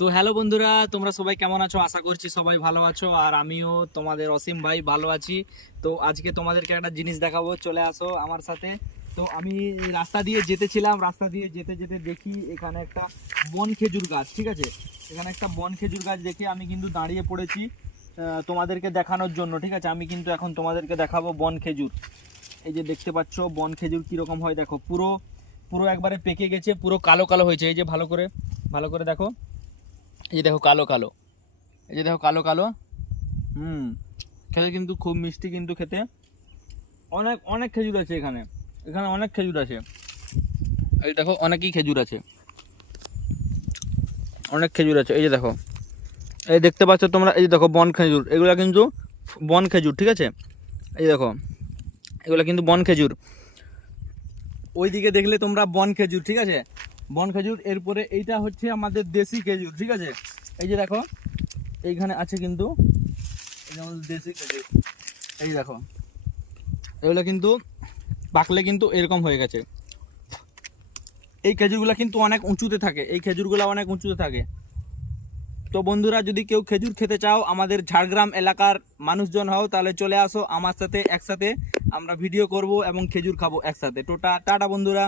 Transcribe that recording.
তো হ্যালো বন্ধুরা, তোমরা সবাই কেমন আছো? আশা করছি সবাই ভালো আছো, আর আমিও তোমাদের অসীম ভাই ভালো আছি। তো আজকে তোমাদেরকে একটা জিনিস দেখাবো, চলে আসো আমার সাথে। তো আমি রাস্তা দিয়ে যেতেছিলাম, রাস্তা দিয়ে যেতে যেতে দেখি এখানে একটা বন খেজুর গাছ, ঠিক আছে। এখানে একটা বন খেজুর গাছ দেখে আমি কিন্তু দাঁড়িয়ে পড়েছি তোমাদেরকে দেখানোর জন্য, ঠিক আছে। আমি কিন্তু এখন তোমাদেরকে দেখাবো বন খেজুর। এই যে দেখতে পাচ্ছ বন খেজুর কীরকম হয় দেখো, পুরো পুরো একবারে পেকে গেছে, পুরো কালো কালো হয়েছে। এই যে ভালো করে দেখো, এই যে দেখো কালো কালো, এই যে দেখো কালো কালো। হুম, খেতে কিন্তু খুব মিষ্টি, কিন্তু খেতে অনেক অনেক খেজুর আছে এখানে, এখানে অনেক খেজুর আছে। এই দেখো অনেকই খেজুর আছে, অনেক খেজুর আছে। এই যে দেখো, এই দেখতে পাচ্ছ তোমরা, এই যে দেখো বন খেজুর, এগুলো কিন্তু বন খেজুর, ঠিক আছে। এই দেখো এগুলো কিন্তু বন খেজুর। ওইদিকে দেখলে তোমরা বন খেজুর, ঠিক আছে, বন খেজুর। এরপরে এইটা হচ্ছে আমাদের দেশি খেজুর, ঠিক আছে। এই যে দেখো এইখানে আছে কিন্তু, এই যে আমাদের দেশি খেজুর। এই দেখো এগুলো কিন্তু পাকলে কিন্তু এরকম হয়ে গেছে। এই খেজুরগুলো কিন্তু অনেক উঁচুতে থাকে, এই খেজুরগুলো অনেক উঁচুতে থাকে। তো বন্ধুরা, যদি কেউ খেজুর খেতে চাও, আমাদের ঝাড়গ্রাম এলাকার মানুষজন হও, তাহলে চলে আসো আমার সাথে, একসাথে আমরা ভিডিও করব এবং খেজুর খাবো একসাথে। টাটা বন্ধুরা।